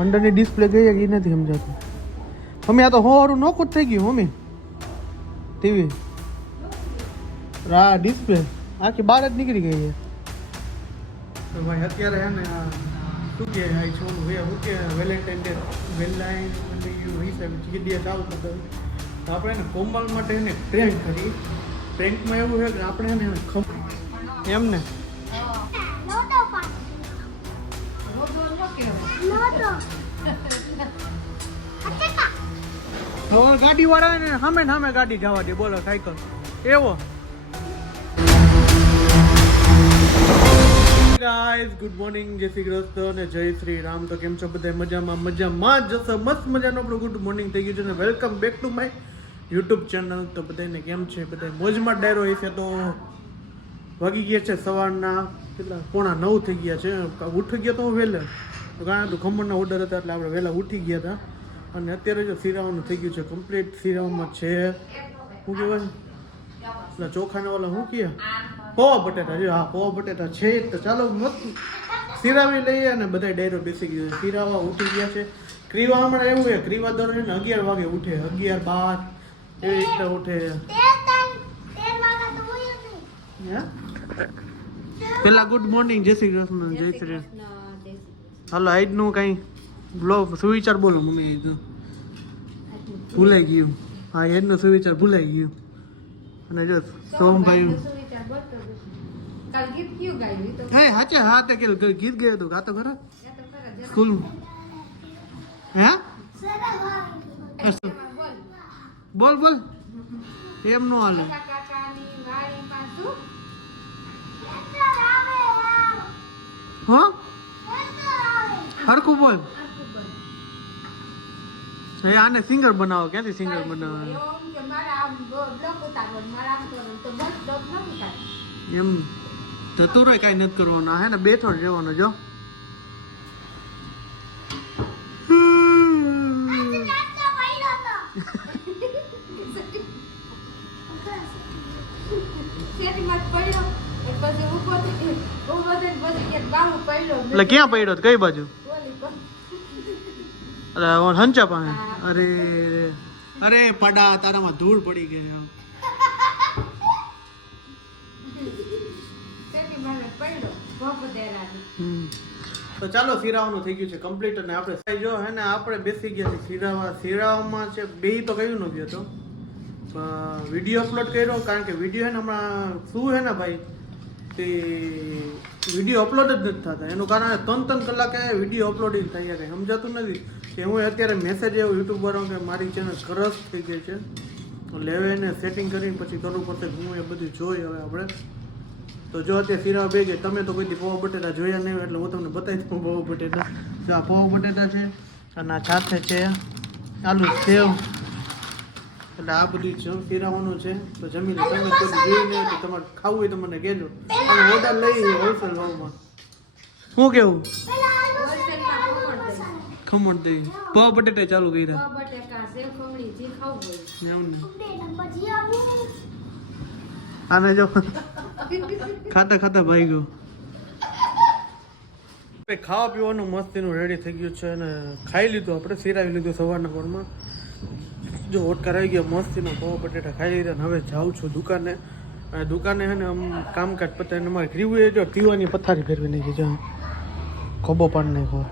અંડરની display ગઈ એ નથી સમજાતું. મમ્મી આ તો હોરું નોખું જ થઈ ગયું મમ્મી. ટીવી રા ડિસ્પ્લે આખી બહાર જ નીકળી ગઈ છે. તો ભાઈ અત્યારે હે ને શું કે આ છોનું હે શું કે વેલેન્ટાઇન ડે હિસાબે ચાલુ કરતો તો આપણે એને કોમલ માટે એને પ્રેન્ક કરી. પ્રેન્કમાં એવું છે કે આપણે એને એમ ને ગાડી વાળા ને સામે ગાડી જવા દે. બોલો સાયકલ એવો. ગાઈઝ ગુડ મોર્નિંગ, જય શ્રી કૃષ્ણ અને જય શ્રી રામ. તો કેમ છો બધા? મજામાં જ જશો. મસ્ત મજાનો આપણું ગુડ મોર્નિંગ થઈ ગયું છે ને welcome back to my YouTube channel. તો બધાને કેમ છે? બધા મોજમાં ડાયરો હોય છે. તો વાગી ગયા છે સવારના કેટલા 8:45 થઈ ગયા છે. ઉઠી ગયો તો હું વહેલા, તો કારણ કે ખમણના ઓર્ડર હતા એટલે આપણે વહેલા ઉઠી ગયા હતા. અને અત્યારે જો શિરાવાનું થઈ ગયું છે કમ્પ્લીટ. શિરાવામાં છે શું કહેવાય એટલે ચોખાના વાળા શું કહે પૌવા બટેટા. જો હા પૌવા બટેટા છે. તો ચાલો મસ્ત શિરાવી લઈએ. અને બધા ડાયરો બેસી ગયો છે. શિરાવા ઉઠી ગયા છે. ક્રીવા હમણાં એવું છે ક્રીવા દર છે ને 11 વાગે ઉઠે, 11-12 એવી રીતે ઉઠે. પેલા ગુડ મોર્નિંગ, જય શ્રી કૃષ્ણ. જય શ્રી હાલો આજનું કઈ બ્લોગ સુવિચાર બોલો મમ્મી. આજનું ભૂલાઈ ગયું. હા આજનો સુવિચાર ભૂલાઈ ગયું. અને જો સોમભાઈ હાચે હા તે ગીત ગયો હતું ગાતો ખરા સ્કૂલ હે બોલ બોલ એમ નો હાલે. હા હરખું બોલ. હે આને સિંગર બનાવો. ક્યાંથી સિંગર બનાવો એમ જતું રહે. કાંઈ નથી કરવાનું હે ને બેઠો જ રહેવાનો. જો એટલે ક્યાં પડ્યો? કઈ બાજુ? અરે હંચા પાસે. અરે અરે પડા તારામાં ધૂળ પડી ગઈ. તો ચાલો શિરાવાનું થઈ ગયું છે કમ્પ્લીટ. અને આપણે જો હે ને આપણે બેસી ગયા છે શિરાવામાં છે બે તો કયું ન ગયો તો વિડીયો અપલોડ કર્યો. કારણ કે વિડીયો હે ને હમણાં શું હે ને ભાઈ તે વિડીયો અપલોડ જ નથી થતા. એનું કારણ 3 કલાકે વિડીયો અપલોડિંગ થઈ ગયા. કંઈ સમજાતું નથી કે હું અત્યારે મેસેજ આવ્યો યુટ્યુબરો કે મારી ચેનલ સરસ થઈ ગઈ છે. લેવે એને સેટિંગ કરીને પછી કરવું પડશે. હું એ બધું જોઈ હવે આપણે. તો જો અત્યારે શિરા બે ગઈ. તમે તો કોઈ પૌવા બટેટા જોયા નહીં એટલે હું તમને બતાવી દઉં પૌવા બટેટા. જો આ પૌવા બટેટા છે અને આ સાથે છે આલુ સેવ. એટલે આ બધું શિરાવાનું છે. તો જમીને તમે કોઈ જોઈને તો તમારે ખાવું હોય તો મને કહેજો. અને ઓર્ડર લઈ હોલસેલ ભાવમાં. શું કેવું? ખમણ દઈ પૌવા બટેટા ચાલુ કર્યા. આને જો ખાતા ખાતા ભાઈ ગયો. ખાવા પીવાનું મસ્તીનું રેડી થઈ ગયું છે. અને ખાઈ લીધું આપણે. સિરાવી લીધું સવારના પોરમાં. જો ઓટકાર આવી ગયા મસ્તીનો પૌવા બટેટા ખાઈ લીધા. અને હવે જાઉં છું દુકાને. અને દુકાને છે ને આમ કામકાજ પતાવીને અમારે ગ્રીવું એ જો પીવાની પથારી ફેરવી નાખી છે. ખોબો પાડી નાખ્યો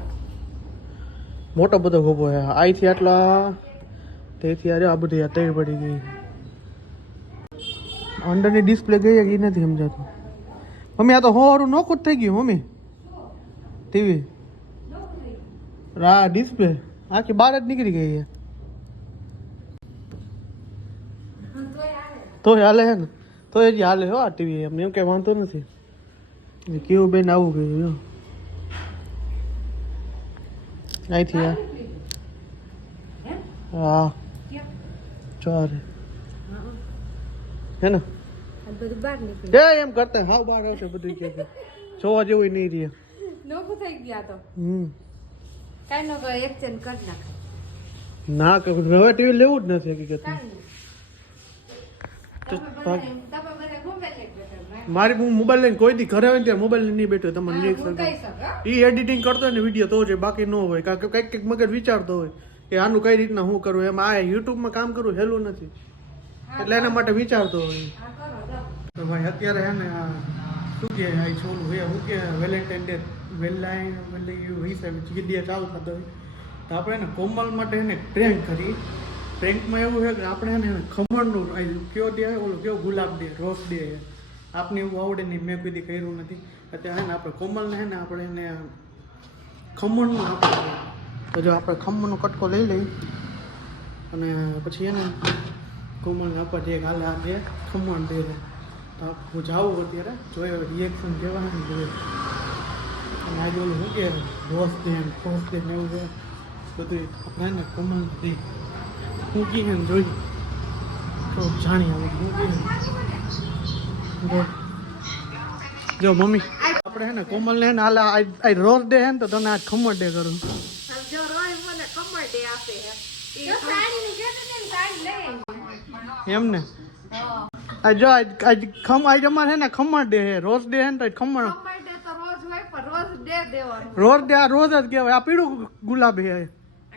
મોટો બધો ખોબો. અહીંથી આટલા તેથી આ બધી તૈયાર પડી ગઈ. અંડરની ડિસ્પ્લે ગઈ એ નથી સમજાતું. મમ્મી આ તો હોરું નોખું જ થઈ ગયું મમ્મી. ટીવી રા ડિસ્પ્લે આખી બહાર જ નીકળી ગઈ છે. તો હાલે હે ને તો એ જ હાલે હો આ ટીવી. એમ કઈ વાંધો નથી. કેવું બેન આવું ગયું અહીંથી હા ચાર હે ને એમ કરતા હાવ બહાર આવશે બધું. કે જોવા જેવું નહીં રહે. નોખું થઈ ગયા તો કાઈ નો એક્સચેન્જ કરી નાખે. ના હવે ટીવી લેવું જ નથી હકીકતમાં. મારી હું મોબાઈલ લઈને કોઈ દી ઘરે હોય ને ત્યારે મોબાઈલ લઈને નહીં બેઠો તમને નહીં મૂકાઈ શકે. એ એડિટિંગ કરતો હોય ને વિડીયો તો છે બાકી ન હોય કારણ કે કંઈક કંઈક મગજ વિચારતો હોય કે આનું કઈ રીતના હું કરું એમ આ યુટ્યુબમાં કામ કરું હેલું નથી એટલે એના માટે વિચારતો હોય હા, કરો, જાઓ. તો ભાઈ અત્યારે હે ને આ શું કે આ છોલું હે શું કે વેલેન્ટાઇન ડે હિસાબે ચાલુ થતો હોય તો આપણે એને કોમલ માટે એને પ્રેન્ક કરી પ્રેન્કમાં એવું છે કે આપણે એને ખમણનું કયો દે ઓલું કેવો ગુલાબ દે રોઝ દે આપને એવું આવડે નહીં મેં કોઈ દી કર્યું નથી અત્યારે હે ને આપણે કોમલને હે ને આપણે એને ખમણનું આપવું તો જો આપણે ખમણનો કટકો લઈ લઈ અને પછી એને કોમલને આપવા દે હાલે આ દે ખમણ દે તો હું જાઉં અત્યારે જોયો રિએક્શન કેવા ને જોઈએ અને આજે ઓલું શું કે રોઝ દે ફોસ દે ને એવું છે બધું આપણે એને કોમલ દે હું કીને જોઈ તો જાણી આવે હું કીને જો મમ્મી આપણે હે ને કોમલને હે ને હાલ આ રોઝ ડે હે ને તો તને આજ ખમણ ડે કરું જો રોય મને ખમણ દે આપે હે. જો સાડીની કહેતો ને સાડી લઈ આવી. એમ ને હા. આ જો આજ આજ અમારે હે ને ખમણ ડે હે રોઝ ડે હે ને તો આજ ખમણ ખમણ દે તો રોજ હોય પણ રોજ દે દેવાનું. રોઝ ડે આ રોજ જ કહેવાય આ પીળું ગુલાબ હે આ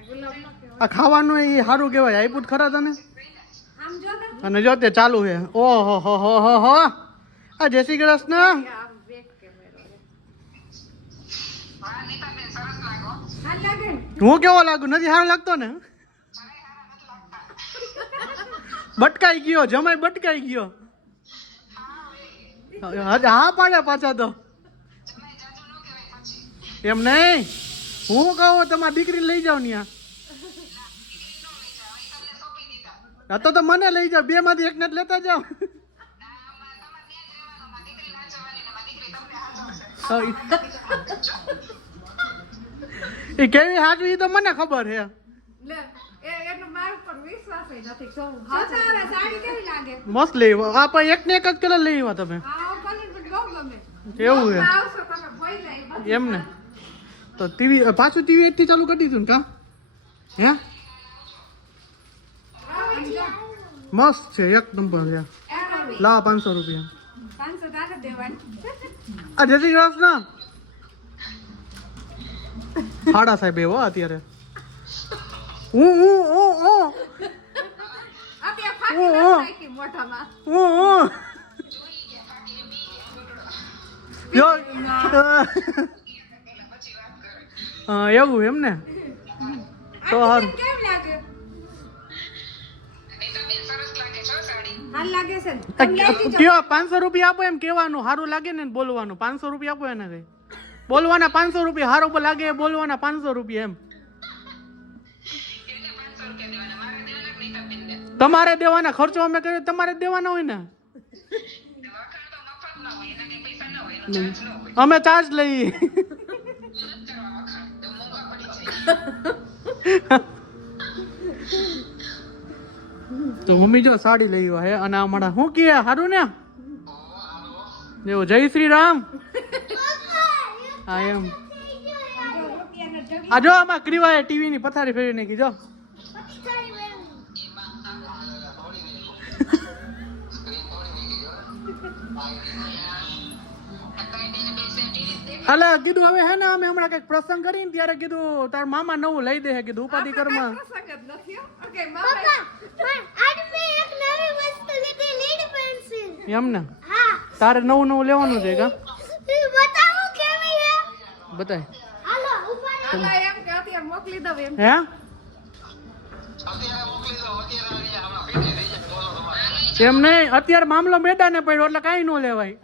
ગુલાબ નો કહેવાય. આ ખાવાનું એ સારું કહેવાય આપ્યું જ ખરા તને આમ જો ને અને જો તે ચાલુ છે ઓહો હો હો હો હો આ જય શ્રી કૃષ્ણ આમ બેક કેમેરો હે. હાલ લાગે ને? હું કેવો લાગુ નથી સારો લાગતો ને બટકાઈ ગયો જમાઈ બટકાઈ ગયો હા પાડ્યા પાછા તો એમ નહીં હું કહું તમારી દીકરી લઈ જાવ ને તો મને લઈ જાવ બે માંથી એક ને જ લેતા જાવ એ કેવી હાજુ એ તો મને ખબર છે લે એનો મારા પર વિશ્વાસ જ નથી. જો હા સારા સાડી કેવી લાગે? મસ્ત લઈ આ પણ એક ને એક જ કલર લઈ આવ્યા તમે આ કલર મને બહુ ગમે. એવું છે આવશો તમે ભઈ જાય. એમ ને તો ટીવી પાછું ટીવી એકથી ચાલુ કરી દીધું ને કા હે મસ્ત છે એક નંબર છે લાવ 500 રૂપિયા 500 તારે દેવાનું. આ જય શ્રી કૃષ્ણ હાડા સાહેબ એવો અત્યારે હું અત્યારે ફાટી નાખી મોઢામાં. જો એવું એમ ને તો હારું કેમ લાગે? હાલ લાગે છે ને? કયો 500 રૂપિયા આપો એમ કેવાનું સારું લાગે ને બોલવાનું 500 રૂપિયા આપો એને કઈ બોલવાના 500 રૂપિયા સારું લાગે બોલવાના 500 રૂપિયા એમ તમારે દેવાના ખર્ચો અમે કર્યો તમારે દેવાના હોય ને અમે ચાર્જ લઈએ તો મમ્મી જો સાડી લઈ આવ્યા હે અને અમારા શું કહે સારું ને જય શ્રી રામ હા એમ આ જો આમાં ક્રીવાએ ટીવી ની પથારી ફેરવી નાખી જો અલે કીધું હવે હે ને અમે હમણાં કઈક પ્રસંગ કરીને ત્યારે કીધું તાર મામા નવું લઈ દે કીધું ઉપાધિ કરમાં પ્રસંગ જ નથી હો. ઓકે પપ્પા પણ આજ મેં એક નવી વસ્તુ લીધી લીડ પેન્સિલ એમ ને હા તારે નવું નવું લેવાનું છે કા બતાવો કેવી હે બતાય હાલો ઉપાડી આલા એમ કે અત્યારે મોકલી દઉં એમ. હે એમ નહીં અત્યારે મામલો મેદાને પડ્યો એટલે કાંઈ ન લેવાય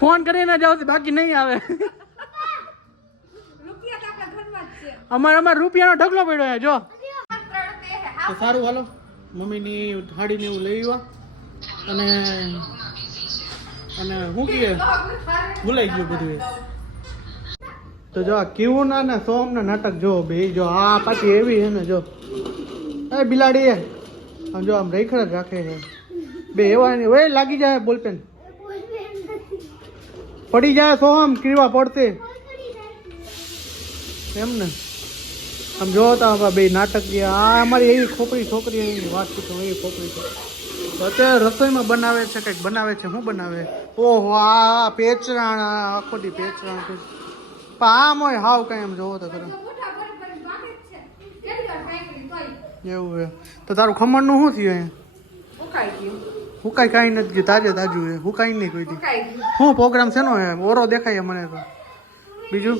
ફોન કરીને જાવ બાકી નહીં આવે રૂપિયા તો આપણા ઘરમાં જ છે. અમારે રૂપિયાનો ઢગલો પડ્યો છે જો ત્રણ તે હે. તો સારું હાલો મમ્મીની થાળીને એવું લઈ આવ્યા અને શું કહીએ ભૂલાઈ ગયું બધું એ તો જો આ કીવુના ને સોમના નાટક જો બે જો આ પાછી એવી છે ને જો એ બિલાડી આમ જો આમ રેખડ જ રાખે છે બે એવા ને ઓય લાગી જાય બોલપેન પડી જાય સોહમ કીવા પડતે એમ ને આમ જો તો બે નાટકીય આ અમારી એવી ખોપરી છોકરી એની વાત પૂછો એવી ખોપરી છે તો અત્યારે રસોઈમાં બનાવે છે કંઈક બનાવે છે શું બનાવે ઓહો આ પેચરાણ આખો દી પેચરાણ પણ આમ હોય હાવ કઈ એમ જોવો તો ખરા એવું છે તો તારું ખમણનું શું થયું અહીંયા હુકાઈ કાંઈ નથી ગયું તાજે તાજું છે હુકાઈ નહીં કોઈ દી શું પ્રોગ્રામ છે નો હે ઓરો દેખાય મને તો બીજું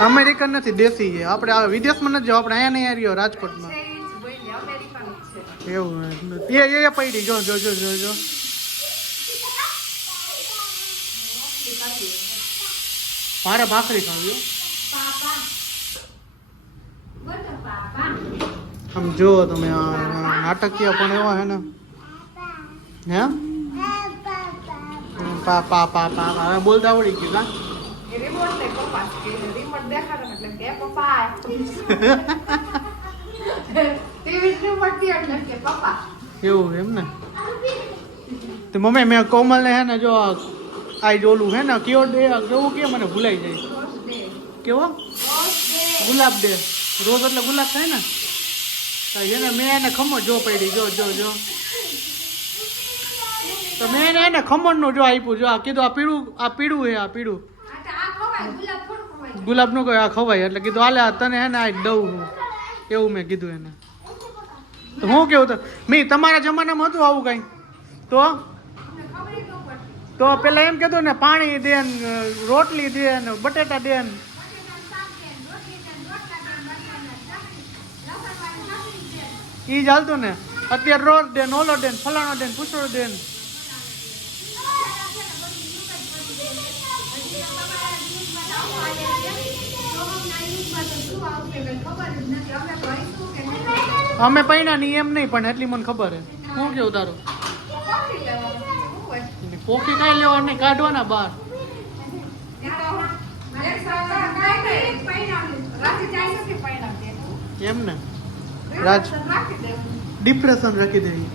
અમેરિકન નથી દેશી છે આપણે આ વિદેશમાં નથી જવું આપણે અહીંયા નહીં આવ્યો રાજકોટમાં એવું એ પડી જો જો જો જો જો મારે ભાખરી ખાવી આમ જો તમે નાટકીય પણ એવા હે ને હે પા પા પા પા હવે બોલતા આવડી ગયું કા એવું એમ ને તો મમ્મી મેં કોમલ ને હે ને જો આ જોલું હે ને કયો ડે કેવું કે મને ભૂલાઈ જાય કેવો ગુલાબ ડે રોજ એટલે ગુલાબ થાય ને એને મેં એને ખમણ જો પડી જો જો જો તો મેં એને ખમણનું જો આપ્યું જો આ કીધું આ પીળું હે આ પીળું ગુલાબનું કોઈ આ ખવાય એટલે કીધું હાલે તને હે ને આ દઉં એવું મેં કીધું એને તો હું કેવું તો મેં તમારા જમાનામાં હતું આવું કઈ તો પેલા એમ કીધું ને પાણી દે ને રોટલી દે ને બટેટા દે ને ઈ જ હાલતું ને અત્યારે રોજ દે ઓલો દે ફલાણો દે પૂછડો દે અમે પૈણા ની એમ નહીં પણ એટલી મને ખબર હે શું કેવું તારું પોકી કઈ લેવા નહીં કાઢવાના બહાર એમ ને રાજ ડિપ્રેશન રાખી દેવી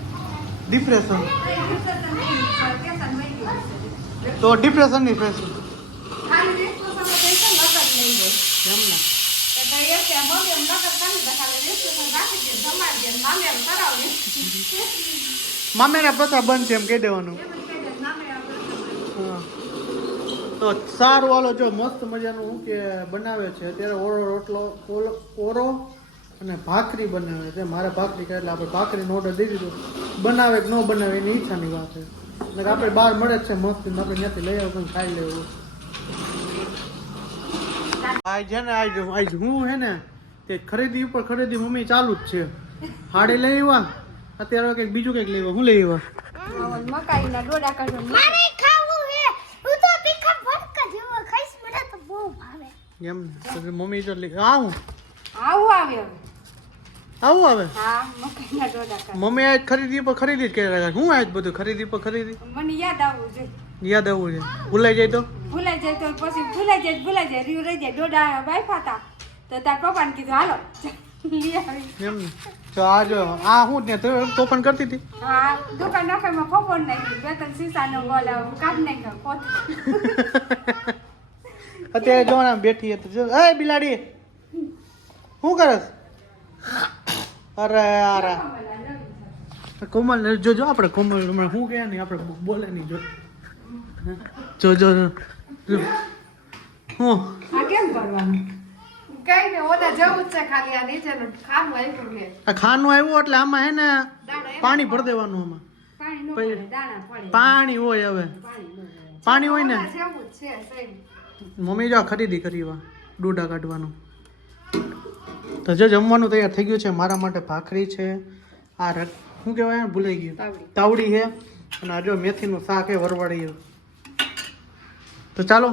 ડિપ્રેશન તો ડિપ્રેશન ની ફેશન એમ ને મામેરા પ્રથા બંધ છે એમ કહી દેવાનું તો સારું હાલો જો મસ્ત મજાનું શું કે બનાવે છે અત્યારે ઓરો રોટલો ઓરો અને ભાખરી બનાવે છે મારે ભાખરી કહે એટલે આપણે ભાખરીનો ઓર્ડર દઈ દીધો બનાવે કે ન બનાવે એની ઈચ્છાની વાત છે એટલે આપણે બહાર મળે જ છે મસ્ત આપણે ત્યાંથી લઈ આવું ખાઈ લેવું આજ છે ને આજ હું હે ને તે ખરીદી ઉપર ખરીદી મમ્મી ચાલુ જ છે હાડી લઈ આવ્યા અત્યારે કંઈક બીજું કંઈક લઈ આવ્યા હું લઈ આવ્યા મકાઈના ડોડા કાઢો મારે ખાવું હે હું તો તીખા ભટકા જેવો ખાઈશ મને તો બહુ ભાવે એમ તો મમ્મી તો આવું આવે હા મકાઈના ડોડા કાઢો મમ્મી આજ ખરીદી પર ખરીદી જ કરી રહ્યા હું આજ બધું ખરીદી પર ખરીદી મને યાદ આવવું જોઈએ યાદ આવવું છે ભૂલાઈ જાય તો પછી ભૂલાઈ જાય રીવ રહી જાય ડોડા બાફા હતા તો તાર પપ્પાને કીધું હાલો લઈ આવી એમ ને તો આ જો આ હું ને તો પણ કરતી હતી હા દુકાન નાખામાં પપ્પોન નાખી બે ત્રણ સીસાનો બોલાવ કાઢ નાખ્યો પોત અત્યારે જોણા બેઠી હતી જો એ બિલાડી શું કરસ અરે અરે કોમલ જોજો આપણે કોમલ હમણાં શું કહે નહીં આપણે બોલે નહીં જો જો હું આ કેમ કરવાનું કઈ ને ઓલા જવું જ છે ખાલી આ નીચેનું ખાનું આવ્યું છે આ ખાનું આવ્યું એટલે આમાં હે ને પાણી ભરી દેવાનું આમાં પાણી નો પડે દાણા પડે પાણી હોય હવે પાણી હોય ને જેવું જ છે સેમ મમ્મી જો ખરીદી કરી વા ડોડા કાઢવાનું તો જો જમવાનું તૈયાર થઈ ગયું છે મારા માટે ભાખરી છે આ શું કહેવાય ભૂલાઈ ગયું તાવડી છે અને આ જો મેથીનું શાક છે વરવાડી તો ચાલો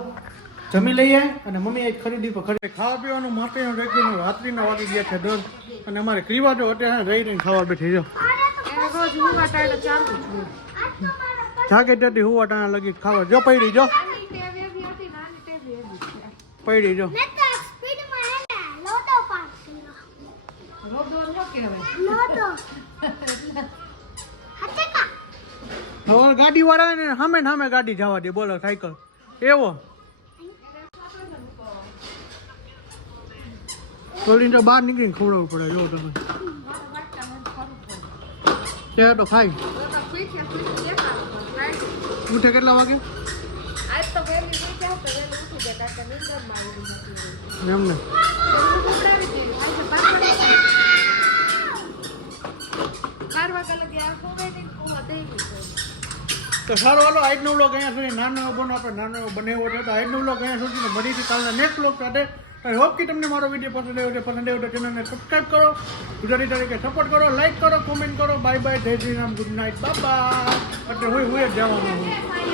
જમી લઈએ અને મમ્મી એક ખરીદી પર ખરીદી ખાવા પીવાનું માપીનું રેગ્યુલર રાત્રિના વાગી ગયા છે 10 અને અમારે ક્રીવા જો અત્યારે રહી રહીને ખાવા બેઠી જો જાગે ત્યાંથી હુવા ટાણા લગી ખાવા જો પડી જો પડી જો ગાડી વાળા ને સામે સામે ગાડી જવા દે બોલો સાયકલ એવો કોલ્ડ તો બહાર નીકળીને ખવડાવવું પડે જો તમે ત્યાં તો ખાઈ ઉઠે કેટલા વાગે આજ તો વહેલી ઉઠી જાવ તો વહેલી ઉઠી જાય કારણ કે નીંદરમાં આવી હતી એમને ઉપડાવી દે આજે 12 વાગ્યા લગી આ ખોવે નહીં કોવા દેવી તો સારું હાલો આજનો વ્લોગ અહીંયા સુધી નાનો બનો આપણે નાનો બનાવ્યો છે તો આજનો વ્લોગ અહીંયા સુધી મળીથી કાલના નેક્સ્ટ વ્લોગ સાથે આઈ હોપ કે તમને મારો વિડીયો પસંદ આવ્યો તો ચેનલને સબસ્ક્રાઈબ કરો ગુજરાતી તરીકે સપોર્ટ કરો લાઈક કરો કોમેન્ટ કરો બાય બાય જય Shri Ram good night bye bye એટલે હું જ જવાનું